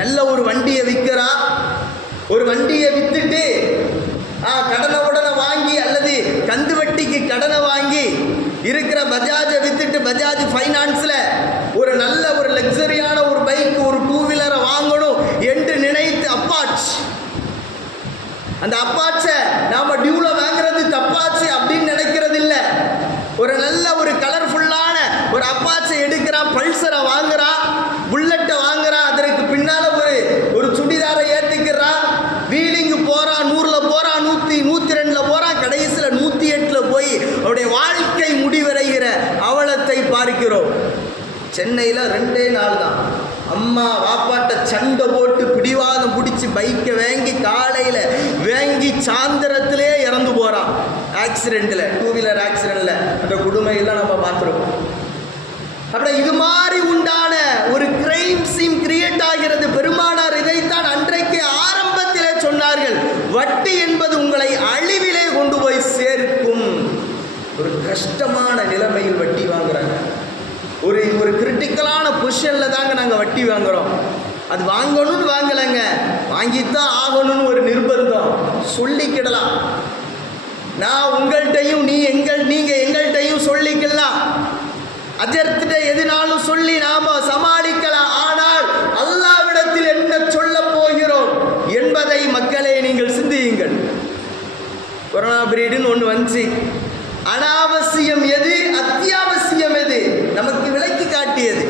நல்ல ஒரு வண்டியை விற்கிறா, ஒரு வண்டியை வித்துட்டு கடனை உடனே வாங்கி அல்லது கந்து வட்டிக்கு கடனை வாங்கி இருக்கிற பஜாஜை வித்துட்டு பஜாஜ் ஃபைனான்ஸில் ஒரு நல்ல ஒரு லக்ஸரியான ஒரு பைக், ஒரு டூ வீலரை வாங்கணும் என்று நினைத்து அந்த அப்பாச்சை நாம டியூல வாங்குறது தப்பாச்சு அப்படின்னு நினைக்கிறது இல்லை. ஒரு நல்ல ஒரு கலர்ஃபுல்லான ஒரு அப்பாச்சை எடுக்கிறான், பல்சரை வாங்குறான், புல்லட்டை வாங்குறான், அதற்கு பின்னால ஒரு சுடிதாரை ஏற்றிக்கிறான், வீலிங்கு போறான், 100ல் போறான், 102ல் போறான், கடைசியில் 108ல் போய் அவருடைய வாழ்க்கை முடிவடைகிற அவலத்தை பார்க்கிறோம். சென்னையில் 2 நாள் தான் அம்மா வாப்பாட்ட சண்டை போட்டு பிடிவாதம் பிடிச்சி பைக்கை வாங்கி காலையில் வாங்கி சாயந்தரத்திலே இறந்து போகிறான் ஆக்சிடெண்ட்டில், 2 வீலர் ஆக்சிடெண்ட்டில். அந்த கொடுமையெல்லாம் நம்ம பார்த்துருக்கோம். அப்படியே இது மாதிரி உண்டான ஒரு கிரைம் சீன் கிரியேட் ஆகிறது. பெருமானார் இதைத்தான் அன்றைக்கு ஆரம்பத்திலே சொன்னார்கள், வட்டி என்பது உங்களை அழிவிலே கொண்டு போய் சேர்க்கும். ஒரு கஷ்டமான நிலைமையில் வட்டி வாங்குறாங்க. ஒரு கிரிட்டிக்கலான பொசிஷனில் தாங்க நாங்கள் வட்டி வாங்குகிறோம். அது வாங்கணும்னு வாங்கலைங்க, வாங்கித்தான் ஆகணும்னு ஒரு நிர்பந்தம். சொல்லிக்கிடலாம், நான் உங்கள்கிட்டையும் நீங்கள் எங்கள்கிட்டையும் சொல்லிக்கலாம், அஜர்த்திட்ட எதுனாலும் சொல்லி நாம சமாளிக்கலாம். ஆனால் அல்லாஹ்விடத்தில் என்ன சொல்ல போகிறோம் என்பதை மக்களே நீங்கள் சிந்தியுங்கள். கொரோனா பீரியடுன்னு ஒன்று வந்துச்சு. அனாவசியம் எது, அத்தியாவசியம் எது நமக்கு விளக்கி காட்டியது.